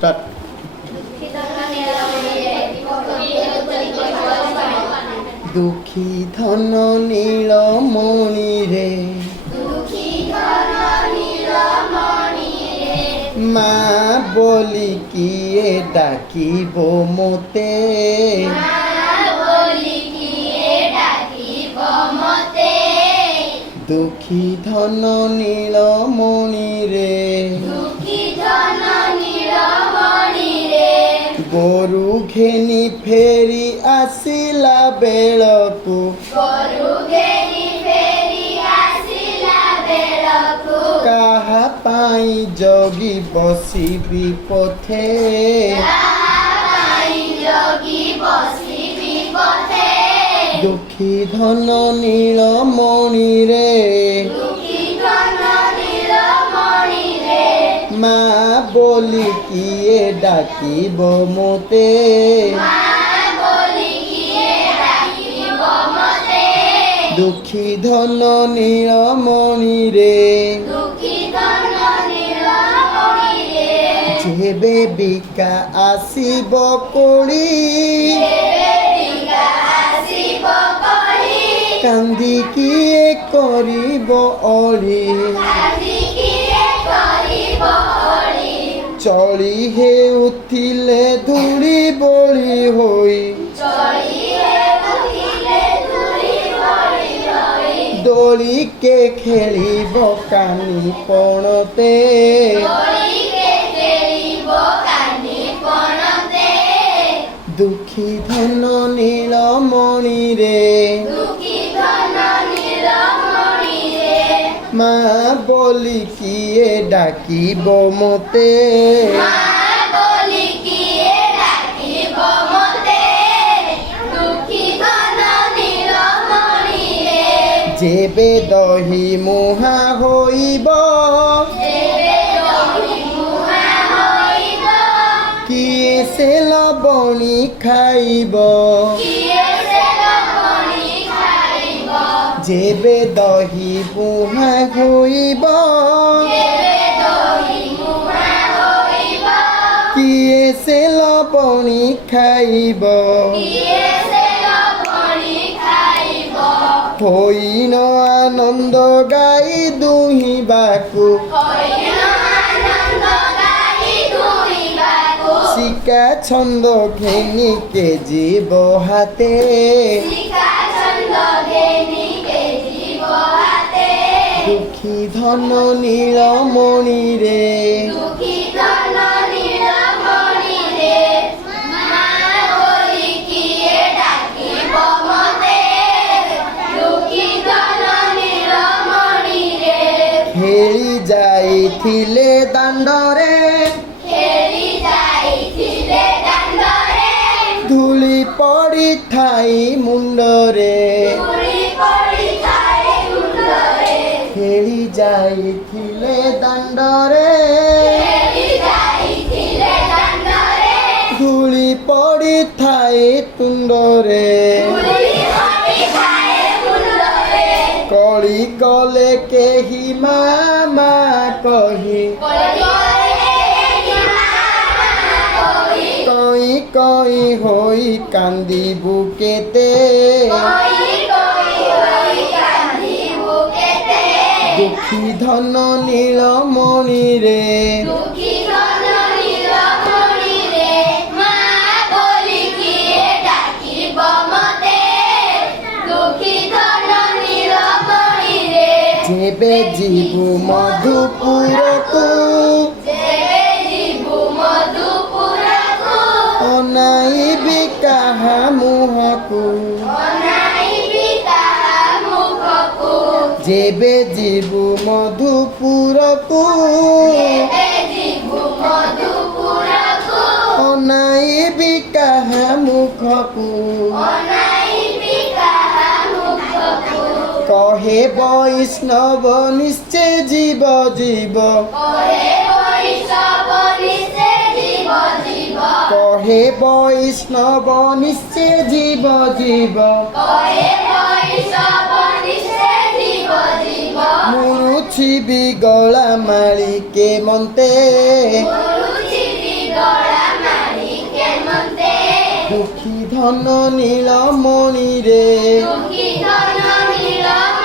Start. দুঃখী ধন নীলমণি রে, মা বলি কিয়ে ডাকিব মতে, দুঃখী ধন নীলমণি রে, গরু ঘেনি ফেরি আসিলা বেলকু, কাহা পাই জগি বসিবি পথে, দুঃখী ধন নীলমণি রে, মা বলি কিয়ে ডাকিব মতে, দুঃখী ধন নীলমণি রে, যেবে বিকা আসিব করি, কান্দি কিয়ে করিব অলি, চলি হে উঠিলে ধূলি বলি হই, দোলিকে খেলিব কানি পণতে, দুঃখী ধন নীলমণি রে, মা বলি কিয়ে ডাকিব মতে, যেবে দহি মুহা হইব, কিয়ে সে লবণী খাইব, যেবে দহি মুহা হইব, কিয়ে সে লবণী খাইব, হইন আনন্দ গাই দুহিবাকু, শিকা ছন্দ ঘেনিকে জীব হাতে, দুঃখী ধন নীলমণি রে, খেলি যাইছিলে দাণ্ডরে, ধূলি পড়ি ঠাই মুন্ডরে, খেলি যাইছিলে দাণ্ডরে, ধূলি পড়ি ঠাই তুণ্ডরে, কলি কলে কেহি মামা কহি, কই কই হই কান্দি বুকেতে, দুঃখী ধন নীলমণি রে, যেবে ଯିବୁ ମଧୁପୁରକୁ, ଅନାଇବି କାହା ମୁହଁକୁ, ଯେବେ ଯିବୁ ମଧୁପୁରକୁ, ଅନାଇବି କାହା ମୁଖକୁ, কহে বৈষ্ণব নিশ্চয় জীব জীব, কহে বৈষ্ণব নিশ্চয় জীব জীব, মুরুছিবি গলা মালিকে মন্তে, দুঃখী ধন নীলমণি রে দুঃখী ধন নীলমণি